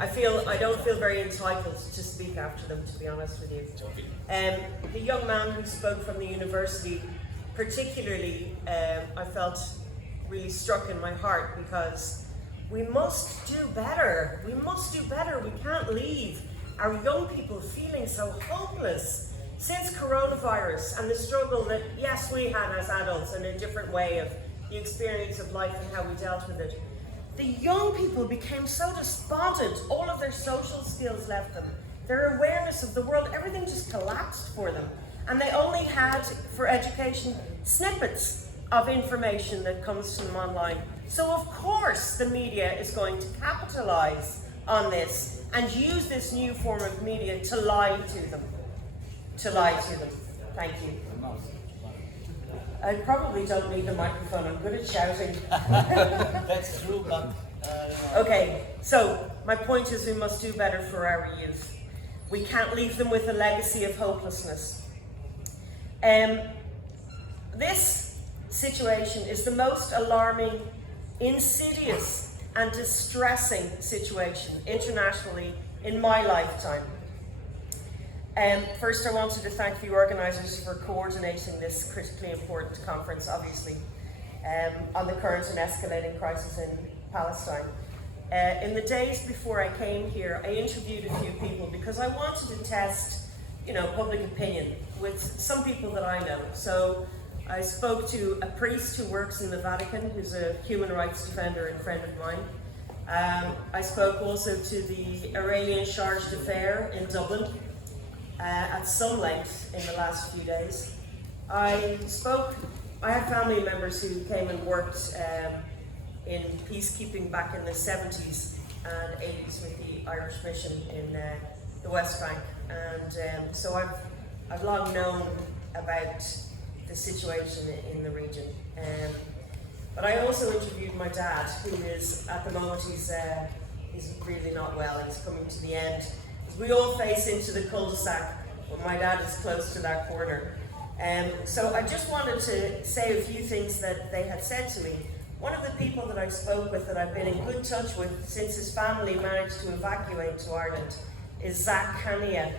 I don't feel very entitled to speak after them, to be honest with you. The young man who spoke from the university, particularly, I felt really struck in my heart, because we must do better. We must do better. We can't leave our young people feeling so hopeless since coronavirus and the struggle that, yes, we had as adults in a different way of the experience of life and how we dealt with it. The young people became so despondent, all of their social skills left them, their awareness of the world, everything just collapsed for them. And they only had, for education, snippets of information that comes to them online. So of course the media is going to capitalize on this and use this new form of media to lie to them. Thank you. I probably don't need the microphone, I'm good at shouting. That's true, but... Okay, so my point is we must do better for our youth. We can't leave them with a legacy of hopelessness. This situation is the most alarming, insidious and distressing situation internationally in my lifetime. First, I wanted to thank the organisers for coordinating this critically important conference, obviously, on the current and escalating crisis in Palestine. In the days before I came here, I interviewed a few people because I wanted to test, public opinion with some people that I know. So I spoke to a priest who works in the Vatican, who's a human rights defender and friend of mine. I spoke also to the Iranian charge d'affaires in Dublin at some length in the last few days. I had family members who came and worked in peacekeeping back in the 70s and 80s with the Irish Mission in the West Bank. And so I've long known about the situation in the region. But I also interviewed my dad, who is, at the moment, he's really not well. He's coming to the end. We all face into the cul-de-sac, but my dad is close to that corner. So I just wanted to say a few things that they had said to me. One of the people that I spoke with, that I've been in good touch with since his family managed to evacuate to Ireland, is Zach Hania.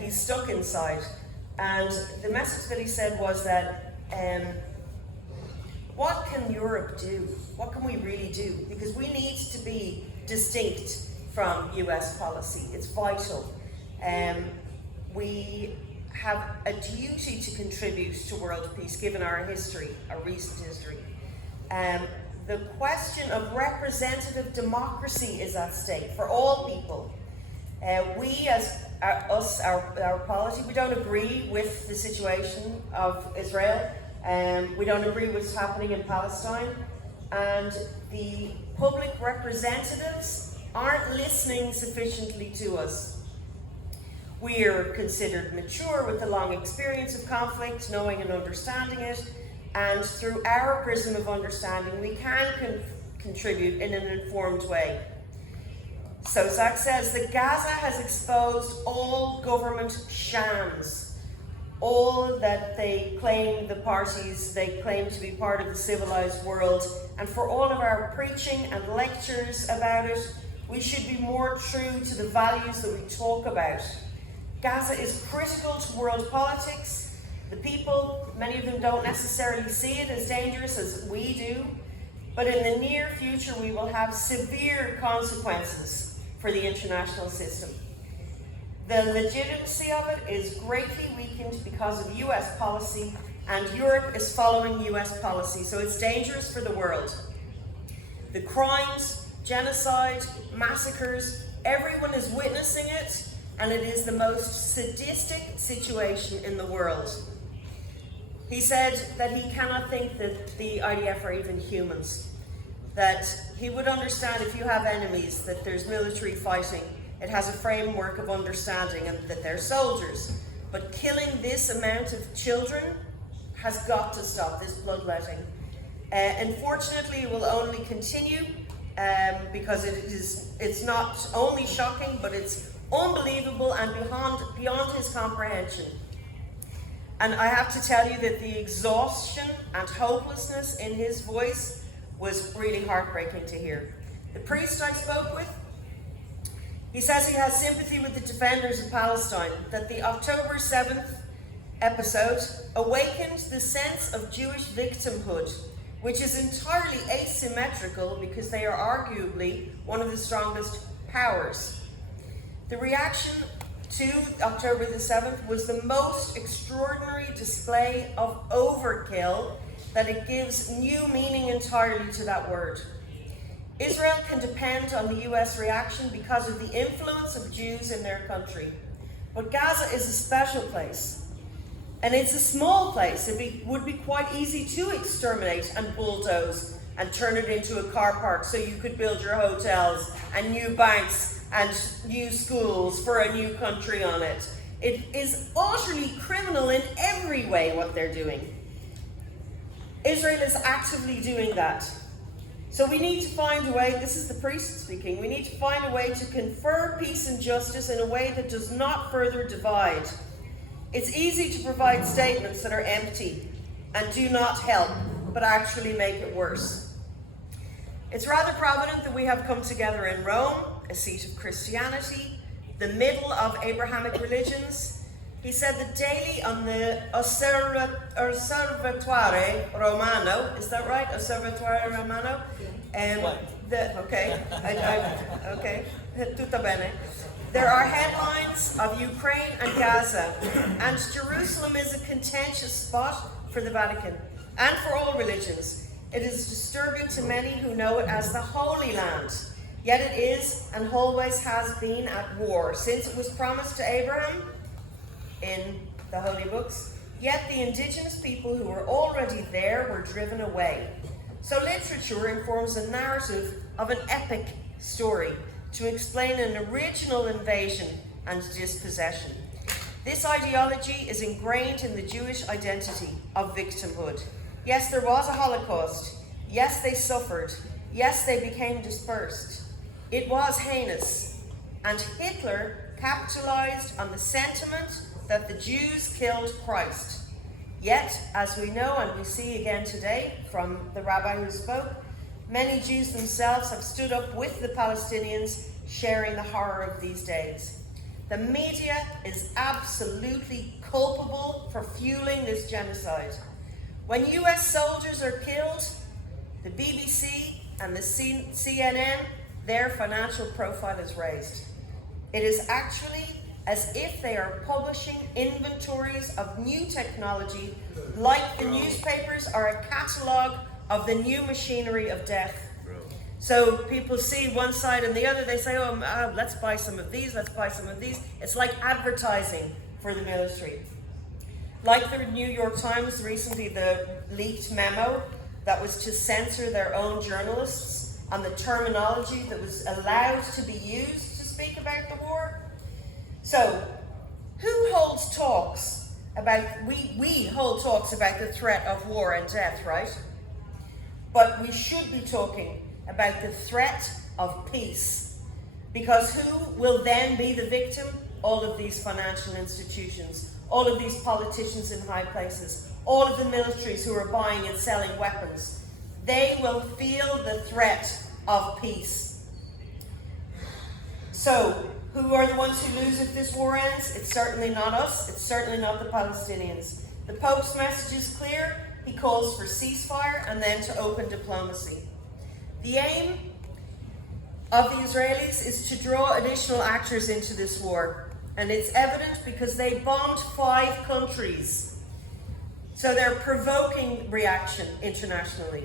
He's stuck inside. And the message that he said was that, what can Europe do? What can we really do? Because we need to be distinct from US policy. It's vital. We have a duty to contribute to world peace, given our history, our recent history. The question of representative democracy is at stake for all people. We, as our polity, we don't agree with the situation of Israel. We don't agree with what's happening in Palestine. And the public representatives aren't listening sufficiently to us. We are considered mature with a long experience of conflict, knowing and understanding it. And through our prism of understanding, we can contribute in an informed way. So Zach says that Gaza has exposed all government shams, all that they claim, the parties they claim to be part of the civilized world, and for all of our preaching and lectures about it, we should be more true to the values that we talk about. Gaza is critical to world politics. The people, many of them don't necessarily see it as dangerous as we do, but in the near future we will have severe consequences for the international system. The legitimacy of it is greatly weakened because of US policy, and Europe is following US policy, so it's dangerous for the world. The crimes, genocide, massacres, everyone is witnessing it, and it is the most sadistic situation in the world. He said that he cannot think that the IDF are even humans, that he would understand if you have enemies, that there's military fighting, it has a framework of understanding, and that they're soldiers. But killing this amount of children has got to stop, this bloodletting. Unfortunately, it will only continue because it's not only shocking, but it's unbelievable and beyond his comprehension. And I have to tell you that the exhaustion and hopelessness in his voice was really heartbreaking to hear. The priest I spoke with He says he has sympathy with the defenders of Palestine, that the October 7th episode awakened the sense of Jewish victimhood, which is entirely asymmetrical because they are arguably one of the strongest powers. The reaction to October the 7th was the most extraordinary display of overkill that it gives new meaning entirely to that word. Israel can depend on the US reaction because of the influence of Jews in their country. But Gaza is a special place. And it's a small place. It would be quite easy to exterminate and bulldoze and turn it into a car park so you could build your hotels and new banks and new schools for a new country on it. It is utterly criminal in every way what they're doing. Israel is actively doing that. So we need to find a way, this is the priest speaking, we need to find a way to confer peace and justice in a way that does not further divide. It's easy to provide statements that are empty and do not help, but actually make it worse. It's rather provident that we have come together in Rome, a seat of Christianity, the middle of Abrahamic religions. He said that daily on the Osservatore Romano, is that right? Osservatore Romano? Okay, tutto bene. There are headlines of Ukraine and Gaza, and Jerusalem is a contentious spot for the Vatican and for all religions. It is disturbing to many who know it as the Holy Land, yet it is and always has been at war since it was promised to Abraham in the holy books, yet the indigenous people who were already there were driven away. So literature informs a narrative of an epic story to explain an original invasion and dispossession. This ideology is ingrained in the Jewish identity of victimhood. Yes, there was a Holocaust. Yes, they suffered. Yes, they became dispersed. It was heinous. And Hitler capitalized on the sentiment that the Jews killed Christ. Yet, as we know and we see again today from the rabbi who spoke, many Jews themselves have stood up with the Palestinians, sharing the horror of these days. The media is absolutely culpable for fueling this genocide. When US soldiers are killed, the BBC and the CNN, their financial profile is raised. It is actually as if they are publishing inventories of new technology, like the newspapers are a catalogue of the new machinery of death. So people see one side and the other, they say, let's buy some of these, let's buy some of these. It's like advertising for the military. Like the New York Times recently, the leaked memo that was to censor their own journalists on the terminology that was allowed to be used to speak about the war. So, who holds talks about, we hold talks about the threat of war and death, right? But we should be talking about the threat of peace. Because who will then be the victim? All of these financial institutions, all of these politicians in high places, all of the militaries who are buying and selling weapons. They will feel the threat of peace. So, who are the ones who lose if this war ends? It's certainly not us. It's certainly not the Palestinians. The Pope's message is clear. He calls for ceasefire and then to open diplomacy. The aim of the Israelis is to draw additional actors into this war. And it's evident because they bombed 5 countries. So they're provoking reaction internationally.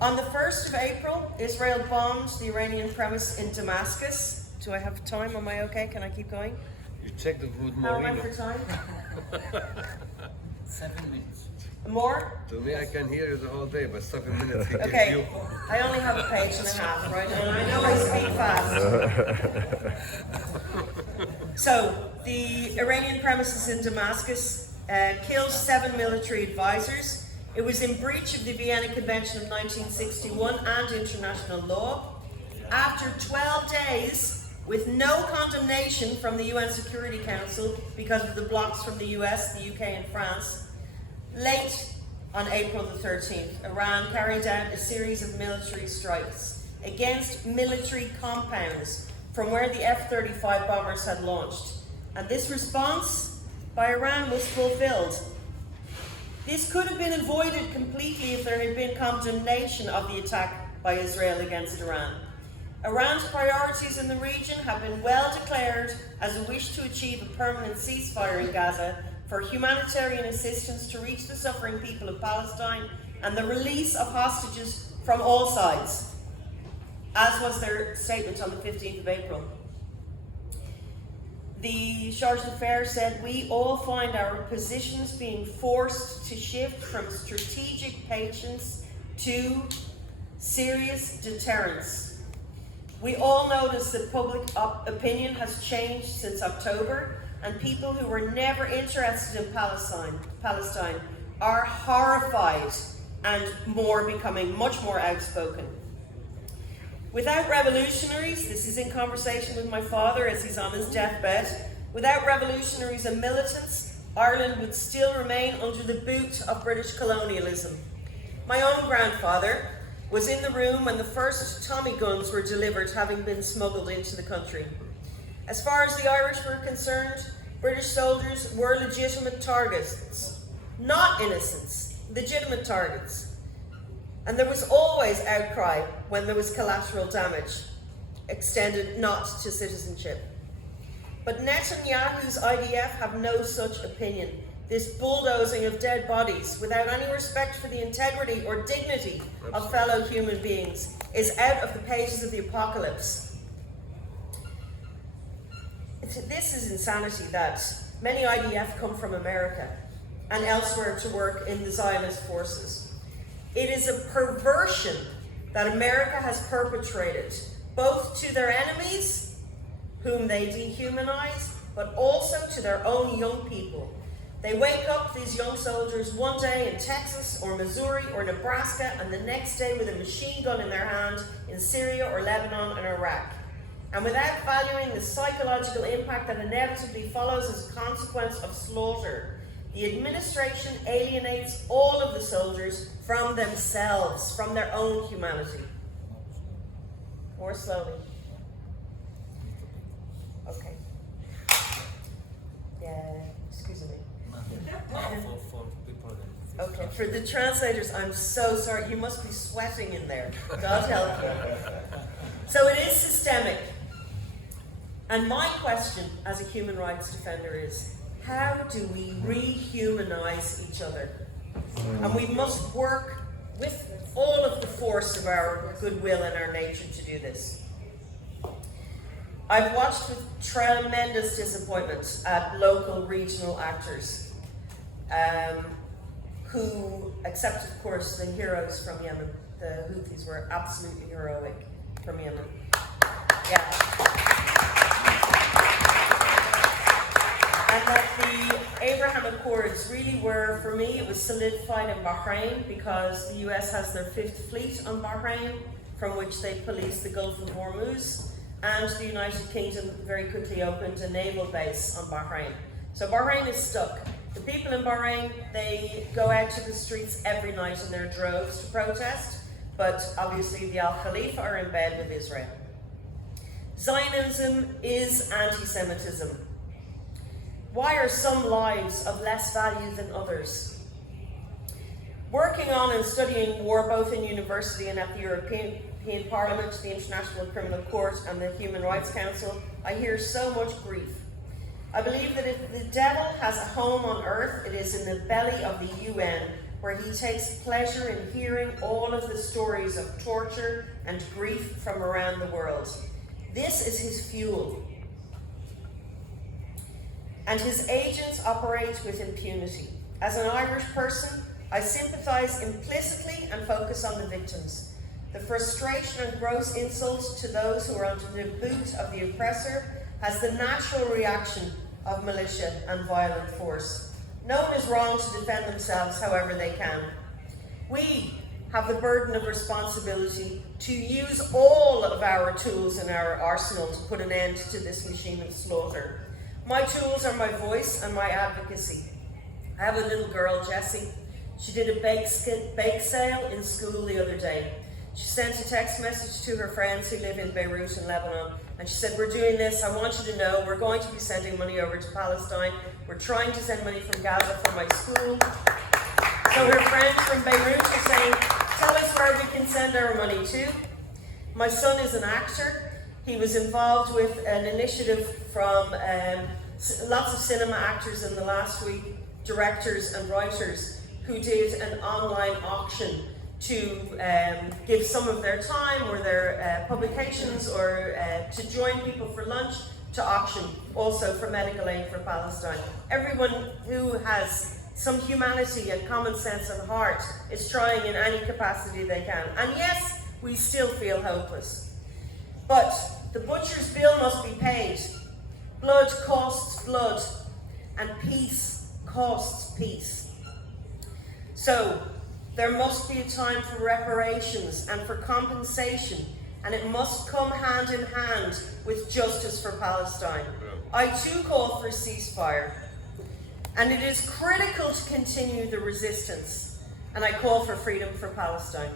On the 1st of April, Israel bombed the Iranian premise in Damascus. Do I have time? Am I okay? Can I keep going? You checked it with How am I Marina. for time? 7 minutes. More? To me, I can hear you the whole day, but 7 minutes he gives Okay, you. I only have a page and a half, right? And I know I speak fast. So, the Iranian premises in Damascus killed 7 military advisors. It was in breach of the Vienna Convention of 1961 and international law. After 12 days, with no condemnation from the UN Security Council because of the blocks from the US, the UK and France, late on April the 13th, Iran carried out a series of military strikes against military compounds from where the F-35 bombers had launched. And this response by Iran was fulfilled. This could have been avoided completely if there had been condemnation of the attack by Israel against Iran. Iran's priorities in the region have been well declared as a wish to achieve a permanent ceasefire in Gaza for humanitarian assistance to reach the suffering people of Palestine and the release of hostages from all sides, as was their statement on the 15th of April. The Charge d'Affaires said, "We all find our positions being forced to shift from strategic patience to serious deterrence. We all notice that public opinion has changed since October, and people who were never interested in Palestine are horrified and becoming much more outspoken. Without revolutionaries," this is in conversation with my father as he's on his deathbed, "without revolutionaries and militants, Ireland would still remain under the boot of British colonialism. My own grandfather was in the room when the first Tommy guns were delivered, having been smuggled into the country. As far as the Irish were concerned, British soldiers were legitimate targets, not innocents, legitimate targets. And there was always outcry when there was collateral damage extended not to citizenship. But Netanyahu's IDF have no such opinion. This bulldozing of dead bodies without any respect for the integrity or dignity of fellow human beings is out of the pages of the apocalypse." This is insanity that many IDF come from America and elsewhere to work in the Zionist forces. It is a perversion that America has perpetrated, both to their enemies, whom they dehumanize, but also to their own young people. They wake up, these young soldiers, one day in Texas or Missouri or Nebraska, and the next day with a machine gun in their hand in Syria or Lebanon and Iraq. And without valuing the psychological impact that inevitably follows as a consequence of slaughter, the administration alienates all of the soldiers from themselves, from their own humanity. More slowly. Okay. Yeah, excuse me. For people that Okay, for the translators, I'm so sorry. You must be sweating in there. God help you. So it is systemic. And my question as a human rights defender is, how do we rehumanize each other? And we must work with all of the force of our goodwill and our nature to do this. I've watched with tremendous disappointment at local regional actors who, except of course the heroes from Yemen, the Houthis were absolutely heroic from Yemen. Yeah. And that the Abraham Accords really were, for me, it was solidified in Bahrain because the US has their 5th fleet on Bahrain, from which they police the Gulf of Hormuz, and the United Kingdom very quickly opened a naval base on Bahrain. So Bahrain is stuck. The people in Bahrain, they go out to the streets every night in their droves to protest, but obviously the Al Khalifa are in bed with Israel. Zionism is anti-Semitism. Why are some lives of less value than others? Working on and studying war both in university and at the European Parliament, the International Criminal Court and the Human Rights Council, I hear so much grief. I believe that if the devil has a home on earth, it is in the belly of the UN, where he takes pleasure in hearing all of the stories of torture and grief from around the world. This is his fuel. And his agents operate with impunity. As an Irish person, I sympathise implicitly and focus on the victims. The frustration and gross insults to those who are under the boot of the oppressor has the natural reaction of militia and violent force. No one is wrong to defend themselves however they can. We have the burden of responsibility to use all of our tools in our arsenal to put an end to this machine of slaughter. My tools are my voice and my advocacy. I have a little girl, Jessie. She did a bake sale in school the other day. She sent a text message to her friends who live in Beirut in Lebanon And she said, we're doing this, I want you to know, we're going to be sending money over to Palestine. We're trying to send money from Gaza for my school. So her friends from Beirut are saying, tell us where we can send our money to. My son is an actor. He was involved with an initiative from lots of cinema actors in the last week, directors and writers, who did an online auction to give some of their time or their publications or to join people for lunch to auction, also for medical aid for Palestine. Everyone who has some humanity and common sense and heart is trying in any capacity they can. And yes, we still feel hopeless. But the butcher's bill must be paid. Blood costs blood, and peace costs peace. So, there must be a time for reparations and for compensation, and it must come hand in hand with justice for Palestine. I too call for a ceasefire, and it is critical to continue the resistance, and I call for freedom for Palestine.